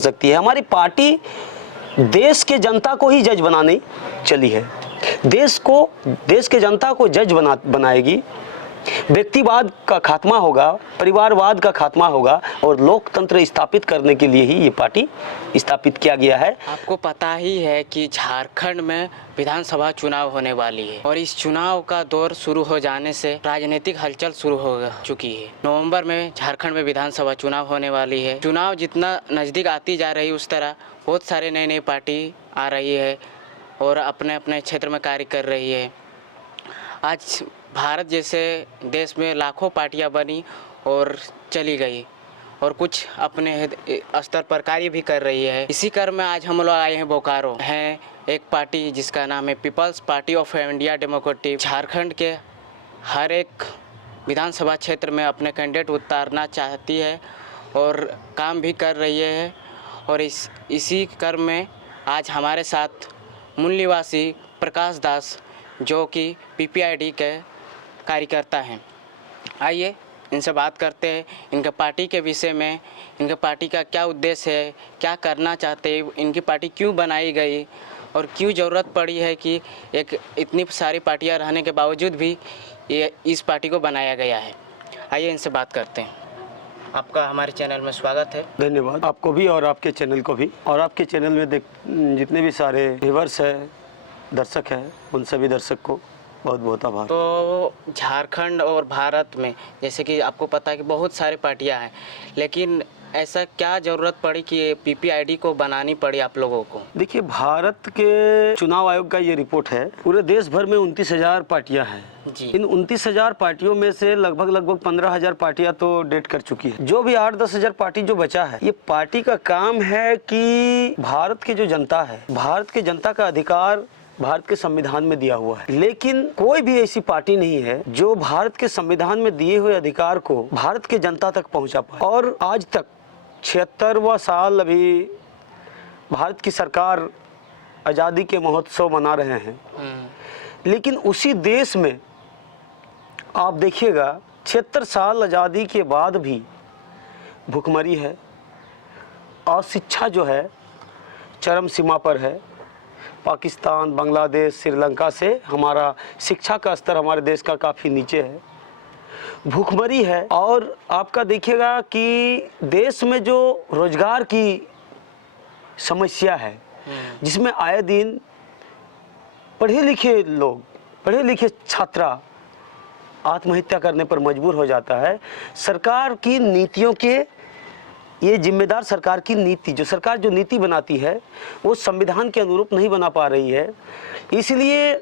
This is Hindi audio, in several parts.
सकती है। हमारी पार्टी देश के जनता को ही जज बनाने चली है। देश के जनता को जज बनाएगी। व्यक्तिवाद का खात्मा होगा, परिवारवाद का खात्मा होगा और लोकतंत्र स्थापित करने के लिए ही ये पार्टी स्थापित किया गया है। आपको पता ही है कि झारखंड में विधानसभा चुनाव होने वाली है और इस चुनाव का दौर शुरू हो जाने से राजनीतिक हलचल शुरू हो चुकी है। नवंबर में झारखंड में विधानसभा चुनाव होने वाली है। चुनाव जितना नज़दीक आती जा रही है उस तरह बहुत सारे नई पार्टी आ रही है और अपने अपने क्षेत्र में कार्य कर रही है। आज भारत जैसे देश में लाखों पार्टियां बनी और चली गई और कुछ अपने स्तर पर कार्य भी कर रही है। इसी क्रम में आज हम लोग आए हैं बोकारो हैं एक पार्टी जिसका नाम है people's party of India democratic. Jharkhand के हर एक विधानसभा क्षेत्र में अपने कैंडिडेट उतारना चाहती है और काम भी कर रही है। और इसी क्रम में आज हमारे साथ मूल निवासी प्रकाश दास जो कि पीपीआईडी के कार्यकर्ता हैं, आइए इनसे बात करते हैं इनके पार्टी के विषय में। इनके पार्टी का क्या उद्देश्य है, क्या करना चाहते हैं, इनकी पार्टी क्यों बनाई गई और क्यों ज़रूरत पड़ी है कि एक इतनी सारी पार्टियां रहने के बावजूद भी ये इस पार्टी को बनाया गया है। आइए इनसे बात करते हैं। आपका हमारे चैनल में स्वागत है। धन्यवाद आपको भी और आपके चैनल को भी, और आपके चैनल में जितने भी सारे व्यूअर्स है, दर्शक है, उन सभी दर्शक को बहुत बहुत आभार। तो झारखंड और भारत में जैसे कि आपको पता है कि बहुत सारी पार्टियां हैं, लेकिन ऐसा क्या ज़रूरत पड़ी कि पीपीआईडी को बनानी पड़ी आप लोगों को? देखिए, भारत के चुनाव आयोग का ये रिपोर्ट है, पूरे देश भर में 29,000 पार्टियां हैं जी। इन 29,000 पार्टियों में से लगभग 15,000 पार्टियां तो डेट कर चुकी है। जो भी 8-10 हजार पार्टी जो बचा है, ये पार्टी का काम है कि भारत की जो जनता है, भारत के जनता का अधिकार भारत के संविधान में दिया हुआ है, लेकिन कोई भी ऐसी पार्टी नहीं है जो भारत के संविधान में दिए हुए अधिकार को भारत के जनता तक पहुंचा पाए। और आज तक 76वां साल अभी भारत की सरकार आज़ादी के महोत्सव मना रहे हैं, लेकिन उसी देश में आप देखिएगा 76 साल आज़ादी के बाद भी भुखमरी है और शिक्षा जो है चरम सीमा पर है। पाकिस्तान, बांग्लादेश, श्रीलंका से हमारा शिक्षा का स्तर हमारे देश का काफ़ी नीचे है। भूखमरी है और आपका देखिएगा कि देश में जो रोजगार की समस्या है, जिसमें आए दिन पढ़े लिखे छात्रा आत्महत्या करने पर मजबूर हो जाता है। सरकार की नीतियों के ये जिम्मेदार सरकार की नीति, जो सरकार जो नीति बनाती है वो संविधान के अनुरूप नहीं बना पा रही है। इसलिए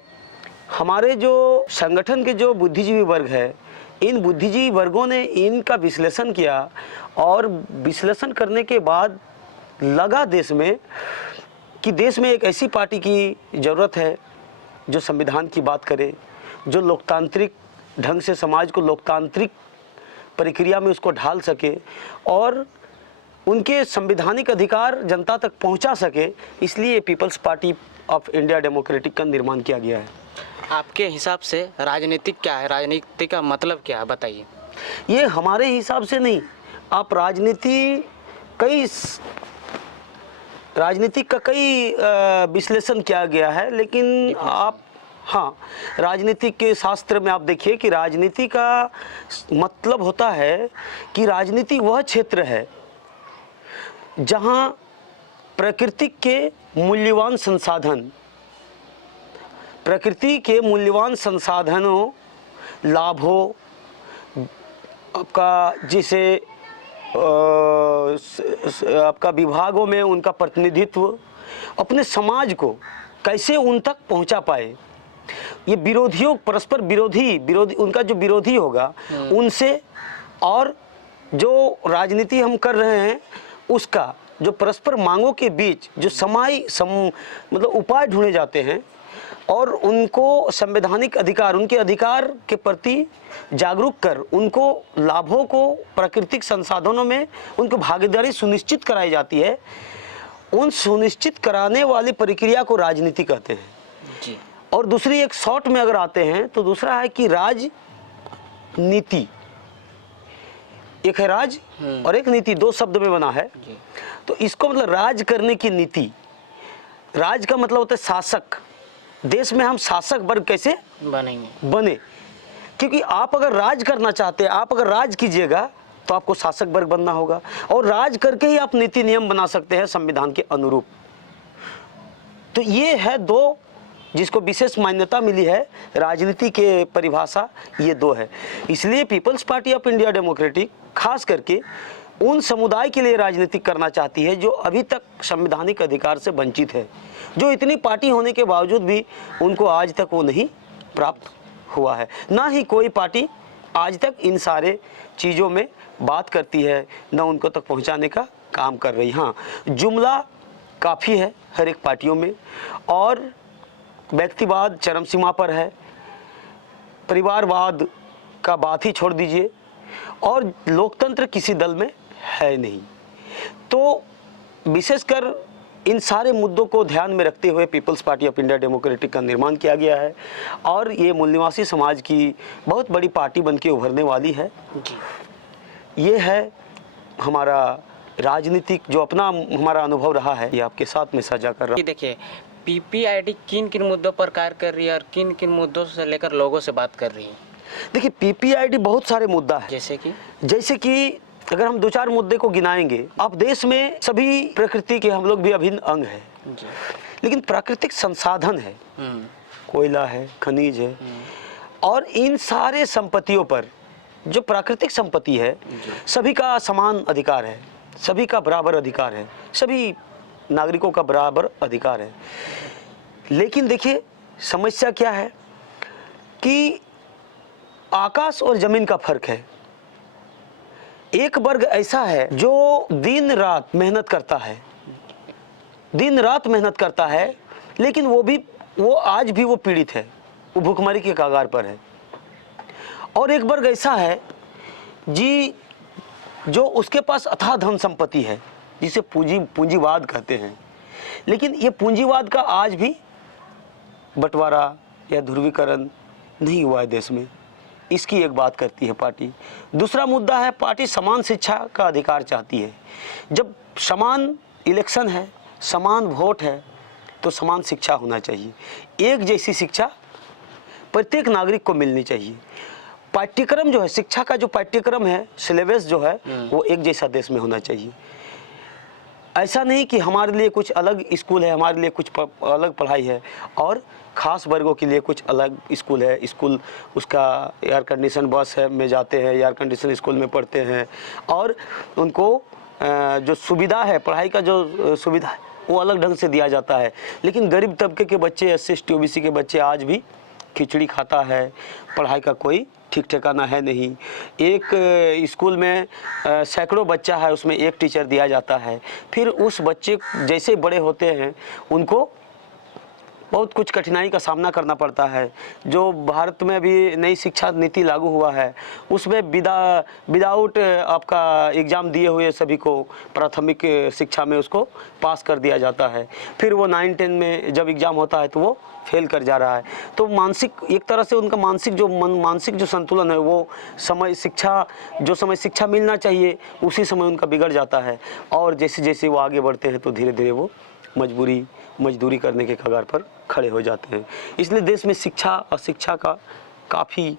हमारे जो संगठन के जो बुद्धिजीवी वर्ग है, इन बुद्धिजीवी वर्गों ने इनका विश्लेषण किया और विश्लेषण करने के बाद लगा देश में कि देश में एक ऐसी पार्टी की ज़रूरत है जो संविधान की बात करे, जो लोकतांत्रिक ढंग से समाज को लोकतांत्रिक प्रक्रिया में उसको ढाल सके और उनके संवैधानिक अधिकार जनता तक पहुंचा सके। इसलिए people's party of India democratic का निर्माण किया गया है। आपके हिसाब से राजनीतिक क्या है, राजनीति का मतलब क्या है, बताइए। ये हमारे हिसाब से नहीं, आप राजनीतिक का कई विश्लेषण किया गया है, लेकिन आप राजनीतिक के शास्त्र में आप देखिए कि राजनीति का मतलब होता है कि राजनीति वह क्षेत्र है जहाँ प्रकृति के मूल्यवान संसाधनों, लाभों, आपका जिसे आपका विभागों में उनका प्रतिनिधित्व अपने समाज को कैसे उन तक पहुंचा पाए। ये विरोधियों, परस्पर विरोधी उनका जो विरोधी होगा उनसे, और जो राजनीति हम कर रहे हैं उसका जो परस्पर मांगों के बीच जो मतलब उपाय ढूंढे जाते हैं और उनको संवैधानिक अधिकार, उनके अधिकार के प्रति जागरूक कर उनको लाभों को, प्राकृतिक संसाधनों में उनको भागीदारी सुनिश्चित कराई जाती है। उन सुनिश्चित कराने वाली प्रक्रिया को राजनीति कहते हैं जी। और दूसरी एक शॉर्ट में अगर आते हैं तो दूसरा है कि राजनीति। एक है राज और एक नीति, दो शब्द में बना है। तो इसको मतलब राज करने की नीति, राज का मतलब होता है शासक। देश में हम शासक वर्ग कैसे बने, क्योंकि आप अगर राज करना चाहते हैं, आप अगर राज कीजिएगा तो आपको शासक वर्ग बनना होगा, और राज करके ही आप नीति नियम बना सकते हैं संविधान के अनुरूप। तो ये है दो जिसको विशेष मान्यता मिली है राजनीति के परिभाषा, ये दो है। इसलिए people's party of India democratic खास करके उन समुदाय के लिए राजनीति करना चाहती है जो अभी तक संवैधानिक अधिकार से वंचित है, जो इतनी पार्टी होने के बावजूद भी उनको आज तक वो नहीं प्राप्त हुआ है। ना ही कोई पार्टी आज तक इन सारे चीज़ों में बात करती है, न उनको तक पहुंचाने का काम कर रही। हाँ, जुमला काफ़ी है हर एक पार्टियों में, और व्यक्तिवाद चरम सीमा पर है, परिवारवाद का बात ही छोड़ दीजिए, और लोकतंत्र किसी दल में है नहीं। तो विशेषकर इन सारे मुद्दों को ध्यान में रखते हुए people's party of India democratic का निर्माण किया गया है, और ये मूल निवासी समाज की बहुत बड़ी पार्टी बन के उभरने वाली है। ये है हमारा राजनीतिक जो अपना हमारा अनुभव रहा है, ये आपके साथ में साझा कर रहा हूँ। देखिए, पीपीआईडी किन किन मुद्दों पर कार्य कर रही है और किन किन मुद्दों से लेकर लोगों से बात कर रही है? देखिए, पीपीआईडी बहुत सारे मुद्दा है, जैसे कि अगर हम दो चार मुद्दे को गिनाएंगे, अब देश में सभी प्रकृति के हम लोग भी अभिन्न अंग है, लेकिन प्राकृतिक संसाधन है, कोयला है, खनिज है, और इन सारे संपत्तियों पर जो प्राकृतिक संपत्ति है सभी का समान अधिकार है, सभी का बराबर अधिकार है, सभी नागरिकों का बराबर अधिकार है। लेकिन देखिए समस्या क्या है कि आकाश और जमीन का फर्क है। एक वर्ग ऐसा है जो दिन रात मेहनत करता है, दिन रात मेहनत करता है, लेकिन वो आज भी वो पीड़ित है, वो भूखमरी के कगार पर है। और एक वर्ग ऐसा है जी जो उसके पास अथाह धन संपत्ति है, जिसे पूंजीवाद कहते हैं, लेकिन ये पूंजीवाद का आज भी बंटवारा या ध्रुवीकरण नहीं हुआ है देश में। इसकी एक बात करती है पार्टी। दूसरा मुद्दा है, पार्टी समान शिक्षा का अधिकार चाहती है। जब समान इलेक्शन है, समान वोट है, तो समान शिक्षा होना चाहिए। एक जैसी शिक्षा प्रत्येक नागरिक को मिलनी चाहिए। पाठ्यक्रम जो है, शिक्षा का जो पाठ्यक्रम है, सिलेबस जो है, वो एक जैसा देश में होना चाहिए। ऐसा नहीं कि हमारे लिए कुछ अलग स्कूल है, हमारे लिए कुछ अलग पढ़ाई है, और ख़ास वर्गों के लिए कुछ अलग स्कूल है। स्कूल उसका एयर कंडीशन बस है में जाते हैं, एयर कंडीशन स्कूल में पढ़ते हैं, और उनको जो सुविधा है, पढ़ाई का जो सुविधा है, वो अलग ढंग से दिया जाता है। लेकिन गरीब तबके के बच्चे, SC ST OBC के बच्चे आज भी खिचड़ी खाता है, पढ़ाई का कोई ठीक ठिकाना है नहीं। एक स्कूल में सैकड़ों बच्चा है, उसमें एक टीचर दिया जाता है। फिर उस बच्चे जैसे बड़े होते हैं उनको बहुत कुछ कठिनाई का सामना करना पड़ता है। जो भारत में अभी नई शिक्षा नीति लागू हुआ है, उसमें विदाउट आपका एग्ज़ाम दिए हुए सभी को प्राथमिक शिक्षा में उसको पास कर दिया जाता है। फिर वो 9-10 में जब एग्ज़ाम होता है तो वो फेल कर जा रहा है। तो मानसिक, एक तरह से उनका मानसिक जो संतुलन है, वो समय शिक्षा मिलना चाहिए उसी समय उनका बिगड़ जाता है। और जैसे जैसे वो आगे बढ़ते हैं तो धीरे धीरे वो मजदूरी करने के कगार पर खड़े हो जाते हैं। इसलिए देश में शिक्षा और शिक्षा का काफ़ी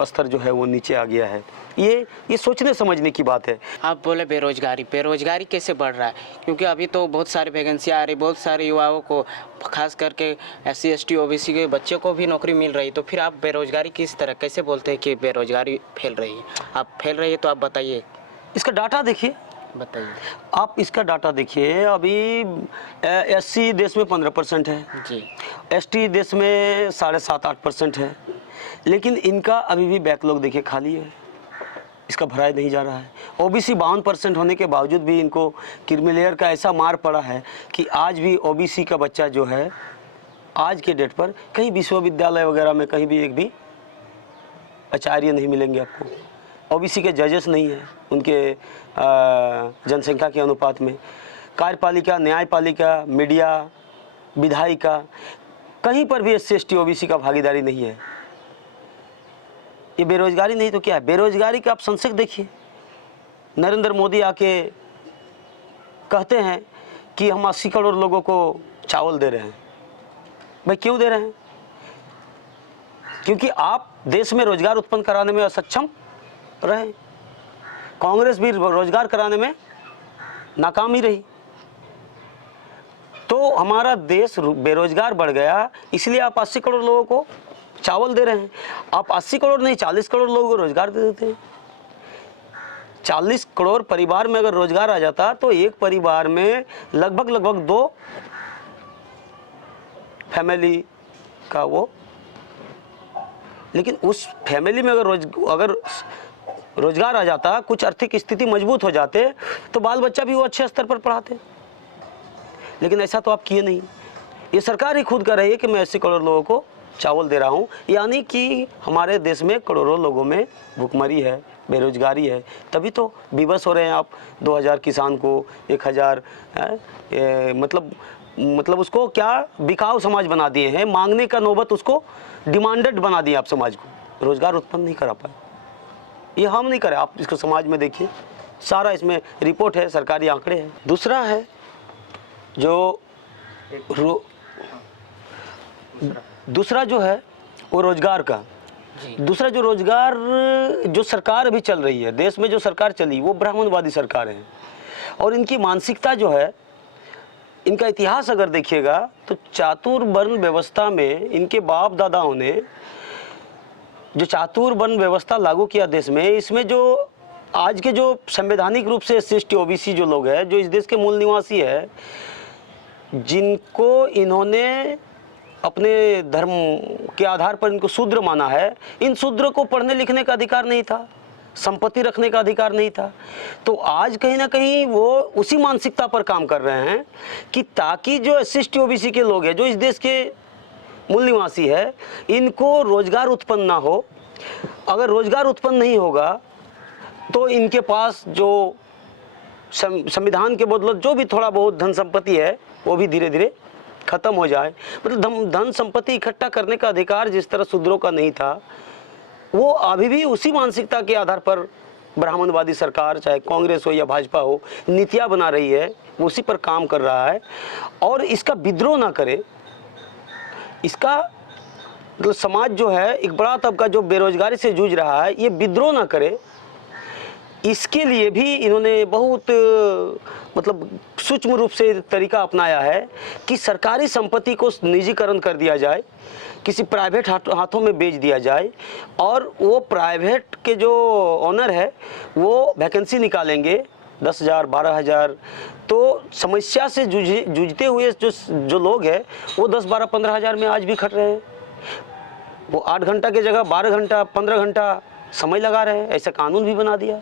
स्तर जो है वो नीचे आ गया है। ये सोचने समझने की बात है। आप बोले बेरोजगारी कैसे बढ़ रहा है? क्योंकि अभी तो बहुत सारी वैकेंसियाँ आ रही, बहुत सारे युवाओं को, खास करके SC ST OBC के बच्चों को भी नौकरी मिल रही, तो फिर आप बेरोजगारी किस तरह कैसे बोलते हैं कि बेरोजगारी फैल रही है? आप फैल रही है तो आप बताइए, इसका डाटा देखिए। बताइए आप इसका डाटा देखिए। अभी SC देश में 15% है जी, ST देश में 7.5-8% है, लेकिन इनका अभी भी बैकलॉग देखिए खाली है, इसका भराया नहीं जा रहा है। OBC 52% होने के बावजूद भी इनको क्रीमी का ऐसा मार पड़ा है कि आज भी OBC का बच्चा जो है आज के डेट पर कहीं विश्वविद्यालय वगैरह में कहीं भी एक भी आचार्य नहीं मिलेंगे आपको। OBC के जजेस नहीं हैं उनके जनसंख्या के अनुपात में। कार्यपालिका, न्यायपालिका, मीडिया, विधायिका, कहीं पर भी SC ST OBC का भागीदारी नहीं है। ये बेरोजगारी नहीं तो क्या है? बेरोजगारी का आप संसद देखिए, नरेंद्र मोदी आके कहते हैं कि हम 80 करोड़ लोगों को चावल दे रहे हैं। भाई क्यों दे रहे हैं? क्योंकि आप देश में रोजगार उत्पन्न कराने में असक्षम रहे। कांग्रेस भी रोजगार कराने में नाकाम ही रही। तो हमारा देश बेरोजगार बढ़ गया, इसलिए आप 80 करोड़ लोगों को चावल दे रहे हैं। आप 80 करोड़ नहीं 40 करोड़ लोगों को रोजगार दे देते हैं। 40 करोड़ परिवार में अगर रोजगार आ जाता तो एक परिवार में लगभग 2 फैमिली का वो, लेकिन उस फैमिली में अगर रोजगार आ जाता, कुछ आर्थिक स्थिति मजबूत हो जाते, तो बाल बच्चा भी वो अच्छे स्तर पर पढ़ाते। लेकिन ऐसा तो आप किए नहीं। ये सरकार ही खुद कह रही है कि मैं 80 करोड़ लोगों को चावल दे रहा हूँ, यानी कि हमारे देश में करोड़ों लोगों में भुखमरी है, बेरोजगारी है। तभी तो विवश हो रहे हैं आप 2000 किसान को 1000 मतलब उसको क्या बिकाऊ समाज बना दिए हैं। मांगने का नौबत उसको डिमांडेड बना दिया आप समाज को। रोजगार उत्पन्न नहीं करा पाए। ये हम नहीं करें, आप इसको समाज में देखिए, सारा इसमें रिपोर्ट है, सरकारी आंकड़े हैं। दूसरा है जो दूसरा जो है वो रोजगार का। दूसरा जो रोजगार जो सरकार अभी चल रही है देश में, जो सरकार चली वो ब्राह्मणवादी सरकार है। और इनकी मानसिकता जो है, इनका इतिहास अगर देखिएगा तो चातुर्वर्ण व्यवस्था में इनके बाप दादाओं ने जो चातुर्वर्ण व्यवस्था लागू किया देश में, इसमें जो आज के जो संवैधानिक रूप से SC/ST OBC जो लोग हैं, जो इस देश के मूल निवासी है, जिनको इन्होंने अपने धर्म के आधार पर इनको शूद्र माना है, इन शूद्र को पढ़ने लिखने का अधिकार नहीं था, संपत्ति रखने का अधिकार नहीं था। तो आज कहीं ना कहीं वो उसी मानसिकता पर काम कर रहे हैं कि ताकि जो SC/ST OBC के लोग हैं, जो इस देश के मूल निवासी है, इनको रोजगार उत्पन्न ना हो। अगर रोजगार उत्पन्न नहीं होगा तो इनके पास जो संविधान के बदौलत जो भी थोड़ा बहुत धन संपत्ति है वो भी धीरे धीरे खत्म हो जाए। मतलब धन संपत्ति इकट्ठा करने का अधिकार जिस तरह शूद्रों का नहीं था, वो अभी भी उसी मानसिकता के आधार पर ब्राह्मणवादी सरकार, चाहे कांग्रेस हो या भाजपा हो, नीतियां बना रही है, वो उसी पर काम कर रहा है। और इसका विद्रोह ना करे, इसका मतलब समाज जो है, एक बड़ा तबका जो बेरोजगारी से जूझ रहा है, ये विद्रोह ना करे, इसके लिए भी इन्होंने बहुत मतलब सूक्ष्म रूप से तरीका अपनाया है कि सरकारी संपत्ति को निजीकरण कर दिया जाए, किसी प्राइवेट हाथों में बेच दिया जाए, और वो प्राइवेट के जो ओनर है वो वैकेंसी निकालेंगे 10,000 12,000। तो समस्या से जूझते हुए जो लोग हैं वो 10 12 15 हज़ार में आज भी खट रहे हैं। वो 8 घंटा की जगह 12 घंटा 15 घंटा समय लगा रहे हैं। ऐसा कानून भी बना दिया।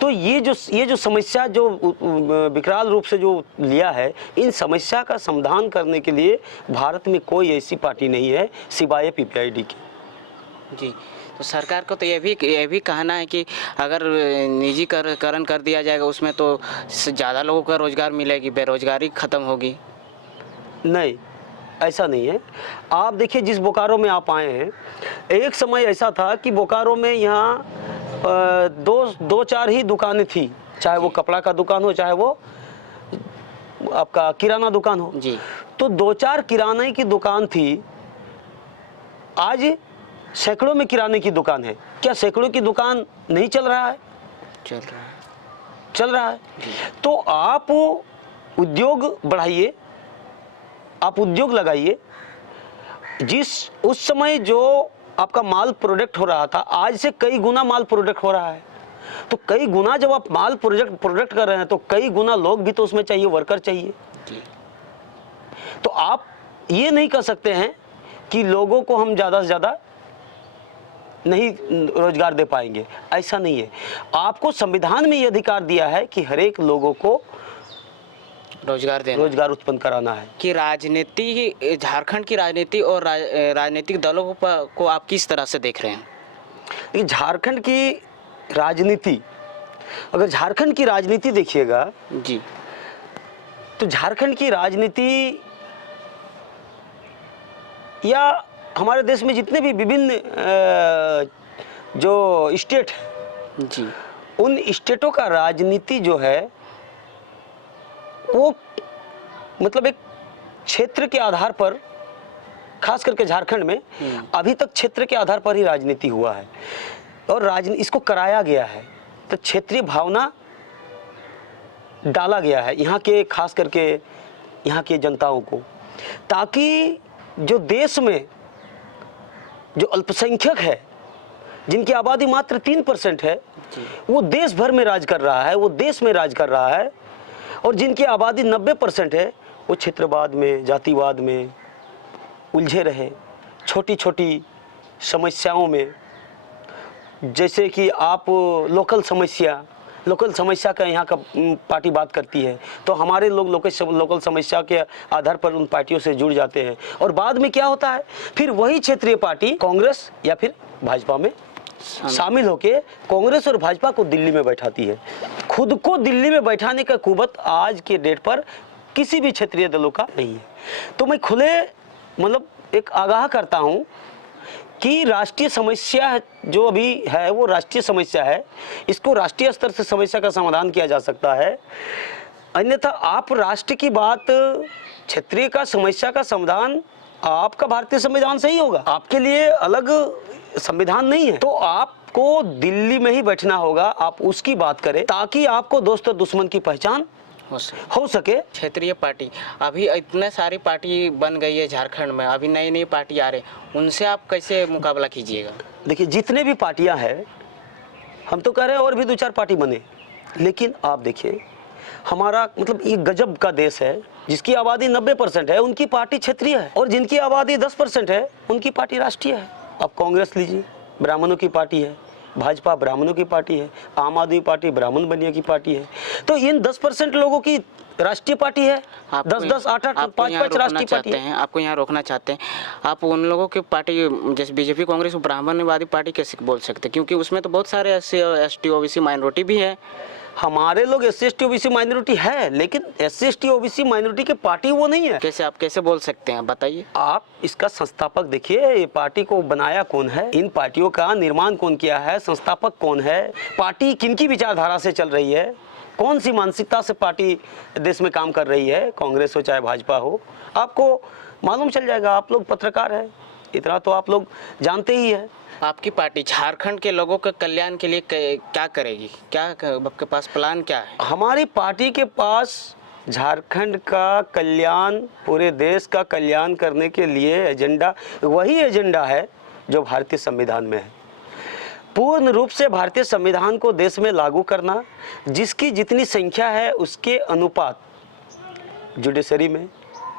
तो ये जो समस्या जो विकराल रूप से जो लिया है, इन समस्या का समाधान करने के लिए भारत में कोई ऐसी पार्टी नहीं है सिवाय PPID की। जी, तो सरकार को तो ये भी कहना है कि अगर निजीकरण कर दिया जाएगा उसमें तो ज़्यादा लोगों का रोज़गार मिलेगी, बेरोजगारी ख़त्म होगी। नहीं, ऐसा नहीं है। आप देखिए, जिस बोकारो में आप आए हैं, एक समय ऐसा था कि बोकारो में यहाँ 2-4 ही दुकानें थी, चाहे वो कपड़ा का दुकान हो, चाहे वो आपका किराना दुकान हो जी। तो 2-4 किराने की दुकान थी, आज सैकड़ों में किराने की दुकान है। क्या सैकड़ों की दुकान नहीं चल रहा है? चल रहा है। तो आप उद्योग बढ़ाइए, आप उद्योग लगाइए। उस समय जो आपका माल प्रोडक्ट हो रहा था, आज से कई गुना माल प्रोडक्ट हो रहा है। तो कई गुना जब आप माल प्रोडक्ट कर रहे हैं तो कई गुना लोग भी तो उसमें चाहिए, वर्कर चाहिए। तो आप ये नहीं कर सकते हैं कि लोगों को हम ज़्यादा से ज़्यादा नहीं रोजगार दे पाएंगे, ऐसा नहीं है। आपको संविधान में ये अधिकार दिया है कि हर एक लोगों को रोजगार उत्पन्न कराना है। कि राजनीति, झारखंड की राजनीति और राजनीतिक दलों को आप किस तरह से देख रहे हैं? लेकिन झारखंड की राजनीति, अगर झारखंड की राजनीति देखिएगा जी, तो झारखंड की राजनीति या हमारे देश में जितने भी विभिन्न जो स्टेट जी, उन स्टेटों का राजनीति जो है वो मतलब एक क्षेत्र के आधार पर, खास करके झारखंड में अभी तक क्षेत्र के आधार पर ही राजनीति हुआ है और इसको कराया गया है। तो क्षेत्रीय भावना डाला गया है यहाँ के, खास करके यहाँ के जनताओं को, ताकि जो देश में जो अल्पसंख्यक है, जिनकी आबादी मात्र 3% है, वो देश भर में राज कर रहा है, वो देश में राज कर रहा है, और जिनकी आबादी 90% है वो क्षेत्रवाद में, जातिवाद में उलझे रहे, छोटी छोटी समस्याओं में। जैसे कि आप लोकल समस्या का यहाँ का पार्टी बात करती है, तो हमारे लोग लोकल समस्या के आधार पर उन पार्टियों से जुड़ जाते हैं, और बाद में क्या होता है, फिर वही क्षेत्रीय पार्टी कांग्रेस या फिर भाजपा में शामिल होकर कांग्रेस और भाजपा को दिल्ली में बैठाती है। खुद को दिल्ली में बैठाने का कुवत आज के डेट पर किसी भी क्षेत्रीय दलों का नहीं है। तो मैं खुले मतलब एक आगाह करता हूँ कि राष्ट्रीय समस्या जो अभी है वो राष्ट्रीय समस्या है, इसको राष्ट्रीय स्तर से समस्या का समाधान किया जा सकता है। अन्यथा आप राष्ट्र की बात, क्षेत्रीय का समस्या का समाधान आपका भारतीय संविधान से ही होगा, आपके लिए अलग संविधान नहीं है। तो आपको दिल्ली में ही बैठना होगा, आप उसकी बात करें ताकि आपको दोस्त और दुश्मन की पहचान हो सके। क्षेत्रीय पार्टी, अभी इतने सारी पार्टी बन गई है झारखंड में, अभी नई नई पार्टी आ रही, उनसे आप कैसे मुकाबला कीजिएगा? देखिए, जितने भी पार्टियां हैं, हम तो कह रहे हैं और भी 2-4 पार्टी बने, लेकिन आप देखिए हमारा मतलब ये गजब का देश है, जिसकी आबादी 90% है उनकी पार्टी क्षेत्रीय है, और जिनकी आबादी 10% है उनकी पार्टी राष्ट्रीय है। अब कांग्रेस लीजिए, ब्राह्मणों की पार्टी है, भाजपा ब्राह्मणों की पार्टी है, आम आदमी पार्टी ब्राह्मण बनिया की पार्टी है। तो इन 10% लोगों की राष्ट्रीय पार्टी है, 10-10, 8-8, 5-5 राष्ट्रीय पार्टी है। आपको यहाँ रोकना चाहते हैं, आप उन लोगों की पार्टी जैसे बीजेपी कांग्रेस ब्राह्मणवादी पार्टी कैसे बोल सकते हैं? क्योंकि उसमें तो बहुत सारे SC OBC माइनॉरिटी भी है। हमारे लोग SC ST OBC माइनॉरिटी है, लेकिन SC ST OBC माइनॉरिटी की पार्टी वो नहीं है। कैसे, आप कैसे बोल सकते हैं, बताइए। आप इसका संस्थापक देखिए, ये पार्टी को बनाया कौन है, इन पार्टियों का निर्माण कौन किया है, संस्थापक कौन है, पार्टी किनकी विचारधारा से चल रही है, कौन सी मानसिकता से पार्टी देश में काम कर रही है, कांग्रेस हो चाहे भाजपा हो, आपको मालूम चल जाएगा। आप लोग पत्रकार हैं, इतना तो आप लोग जानते ही है। आपकी पार्टी झारखंड के लोगों के कल्याण के लिए क्या करेगी? क्या आपके पास प्लान क्या है? हमारी पार्टी के पास झारखंड का कल्याण, पूरे देश का कल्याण करने के लिए एजेंडा, वही एजेंडा है जो भारतीय संविधान में है। पूर्ण रूप से भारतीय संविधान को देश में लागू करना, जिसकी जितनी संख्या है उसके अनुपात जुडिशरी में,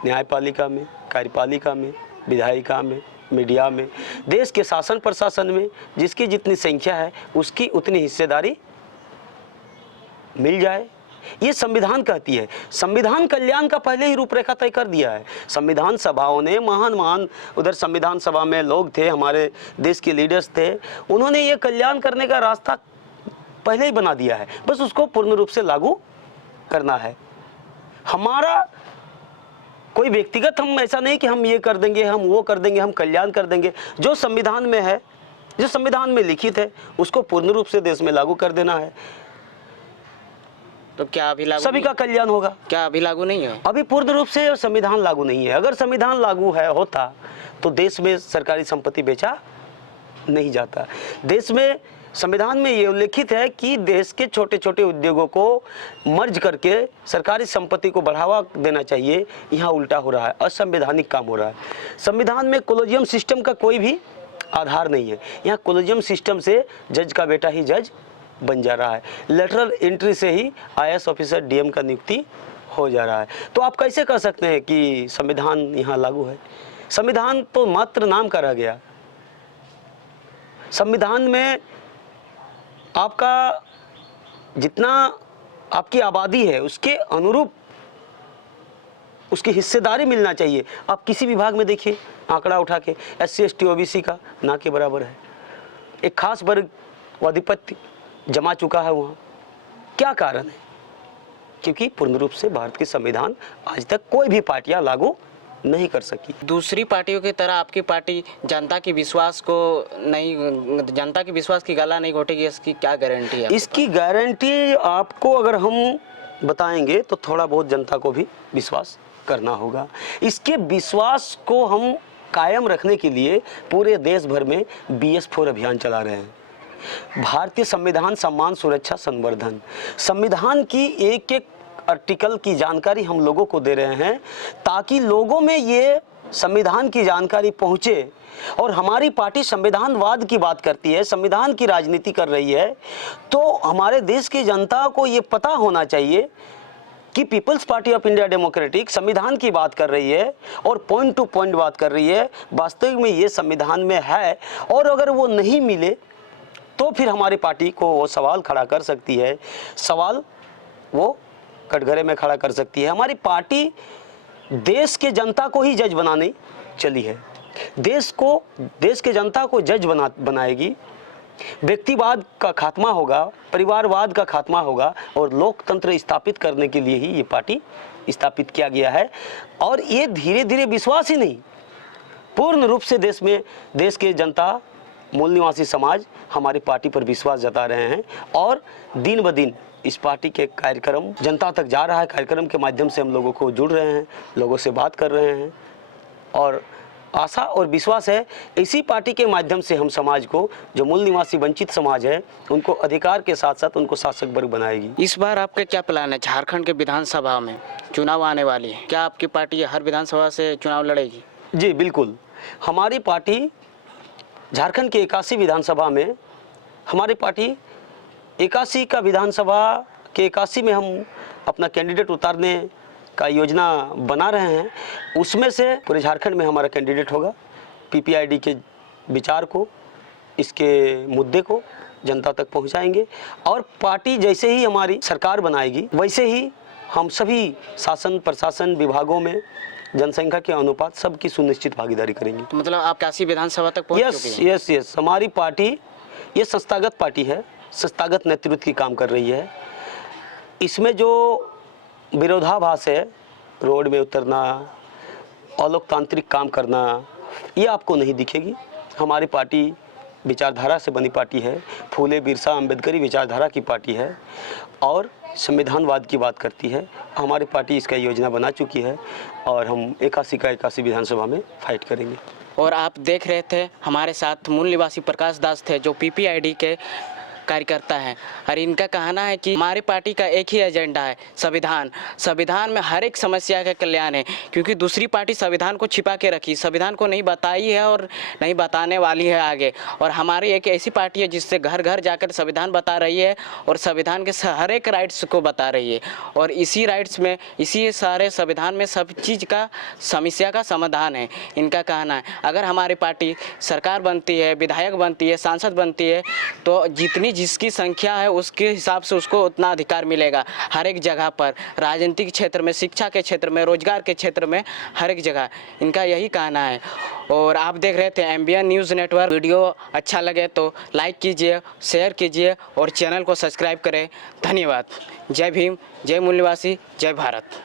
न्यायपालिका में, कार्यपालिका में, विधायिका में, मीडिया में, देश के शासन प्रशासन में जिसकी जितनी संख्या है उसकी उतनी हिस्सेदारी मिल जाए, ये संविधान कहती है। संविधान कल्याण का पहले ही रूपरेखा तय कर दिया है। संविधान सभाओं ने, महान उधर संविधान सभा में लोग थे, हमारे देश के लीडर्स थे, उन्होंने ये कल्याण करने का रास्ता पहले ही बना दिया है, बस उसको पूर्ण रूप से लागू करना है। हमारा कोई व्यक्तिगत, हम ऐसा नहीं कि हम ये कर देंगे, हम वो कर देंगे, हम कल्याण कर देंगे। जो संविधान में है, जो संविधान में लिखित है, उसको पूर्ण रूप से देश में लागू कर देना है। तो क्या अभी लागू सभी का कल्याण होगा? क्या अभी लागू नहीं है? अभी पूर्ण रूप से संविधान लागू नहीं है। अगर संविधान लागू होता तो देश में सरकारी संपत्ति बेचा नहीं जाता। देश में संविधान में ये उल्लेखित है कि देश के छोटे छोटे उद्योगों को मर्ज करके सरकारी संपत्ति को बढ़ावा देना चाहिए। यहाँ उल्टा हो रहा है, असंवैधानिक काम हो रहा है। संविधान में कोलेजियम सिस्टम का कोई भी आधार नहीं है। यहाँ कोलेजियम सिस्टम से जज का बेटा ही जज बन जा रहा है, लेटरल एंट्री से ही IAS ऑफिसर DM का नियुक्ति हो जा रहा है। तो आप कैसे कह सकते हैं कि संविधान यहाँ लागू है? संविधान तो मात्र नाम का रह गया। संविधान में आपका जितना आपकी आबादी है उसके अनुरूप उसकी हिस्सेदारी मिलना चाहिए। आप किसी विभाग में देखिए, आंकड़ा उठा के SC ST OBC का ना के बराबर है। एक खास वर्ग आधिपत्य जमा चुका है वहाँ। क्या कारण है? क्योंकि पूर्ण रूप से भारत के संविधान आज तक कोई भी पार्टियां लागू नहीं कर सकी। दूसरी पार्टियों की तरह आपकी पार्टी जनता की विश्वास की गला नहीं घोटेगी, इसकी क्या गारंटी है? इसकी गारंटी आपको अगर हम बताएंगे तो थोड़ा बहुत जनता को भी विश्वास करना होगा। इसके विश्वास को हम कायम रखने के लिए पूरे देश भर में BS4 अभियान चला रहे हैं। भारतीय संविधान सम्मान सुरक्षा संवर्धन, संविधान की एक एक आर्टिकल की जानकारी हम लोगों को दे रहे हैं ताकि लोगों में ये संविधान की जानकारी पहुँचे। और हमारी पार्टी संविधानवाद की बात करती है, संविधान की राजनीति कर रही है, तो हमारे देश की जनता को ये पता होना चाहिए कि people's party of India democratic संविधान की बात कर रही है और पॉइंट टू पॉइंट बात कर रही है। वास्तविक में ये संविधान में है, और अगर वो नहीं मिले तो फिर हमारी पार्टी को वो सवाल खड़ा कर सकती है, सवाल वो कटघरे में खड़ा कर सकती है। हमारी पार्टी देश के जनता को ही जज बनाने चली है, देश के जनता को जज बनाएगी। व्यक्तिवाद का खात्मा होगा, परिवारवाद का खात्मा होगा, और लोकतंत्र स्थापित करने के लिए ही ये पार्टी स्थापित किया गया है। और ये धीरे धीरे विश्वास ही नहीं, पूर्ण रूप से देश के जनता, मूल निवासी समाज हमारी पार्टी पर विश्वास जता रहे हैं। और दिन ब दिन इस पार्टी के कार्यक्रम जनता तक जा रहा है। कार्यक्रम के माध्यम से हम लोगों को जुड़ रहे हैं, लोगों से बात कर रहे हैं, और आशा और विश्वास है इसी पार्टी के माध्यम से हम समाज को, जो मूल निवासी वंचित समाज है, उनको अधिकार के साथ साथ उनको शासक वर्ग बनाएगी। इस बार आपका क्या प्लान है? झारखंड के विधानसभा में चुनाव आने वाली है, क्या आपकी पार्टी हर विधानसभा से चुनाव लड़ेगी? जी बिल्कुल, हमारी पार्टी झारखंड के 81 विधानसभा में, हमारी पार्टी 81 का विधानसभा के 81 में हम अपना कैंडिडेट उतारने का योजना बना रहे हैं। उसमें से पूरे झारखंड में हमारा कैंडिडेट होगा। PPID के विचार को, इसके मुद्दे को जनता तक पहुंचाएंगे, और पार्टी जैसे ही हमारी सरकार बनाएगी वैसे ही हम सभी शासन प्रशासन विभागों में जनसंख्या के अनुपात सबकी सुनिश्चित भागीदारी करेंगे। तो मतलब आप 81 विधानसभा तक पहुंच चुके हैं? यस, हमारी पार्टी ये संस्थागत पार्टी है, संस्थागत नेतृत्व की काम कर रही है। इसमें जो विरोधाभास है, रोड में उतरना, अलोकतांत्रिक काम करना, ये आपको नहीं दिखेगी। हमारी पार्टी विचारधारा से बनी पार्टी है, फूले बिरसा अम्बेडकरी विचारधारा की पार्टी है, और संविधानवाद की बात करती है। हमारी पार्टी इसका योजना बना चुकी है, और हम 81 का 81 विधानसभा में फाइट करेंगे। और आप देख रहे थे हमारे साथ मूल निवासी प्रकाश दास थे, जो PPID के कार्यकर्ता हैं, और इनका कहना है कि हमारी पार्टी का एक ही एजेंडा है, संविधान में हर एक समस्या का कल्याण है। क्योंकि दूसरी पार्टी संविधान को छिपा के रखी, संविधान को नहीं बताई है और नहीं बताने वाली है आगे। और हमारी एक ऐसी पार्टी है जिससे घर घर जाकर संविधान बता रही है, और संविधान के हर एक राइट्स को बता रही है, और इसी राइट्स में, इसी सारे संविधान में सब चीज़ का समस्या का समाधान है। इनका कहना है अगर हमारी पार्टी सरकार बनती है, विधायक बनती है, सांसद बनती है, तो जिसकी संख्या है उसके हिसाब से उसको उतना अधिकार मिलेगा हर एक जगह पर, राजनीतिक क्षेत्र में, शिक्षा के क्षेत्र में, रोजगार के क्षेत्र में, हर एक जगह। इनका यही कहना है। और आप देख रहे थे MBN न्यूज़ नेटवर्क। वीडियो अच्छा लगे तो लाइक कीजिए, शेयर कीजिए, और चैनल को सब्सक्राइब करें। धन्यवाद। जय भीम, जय मूल निवासी, जय भारत।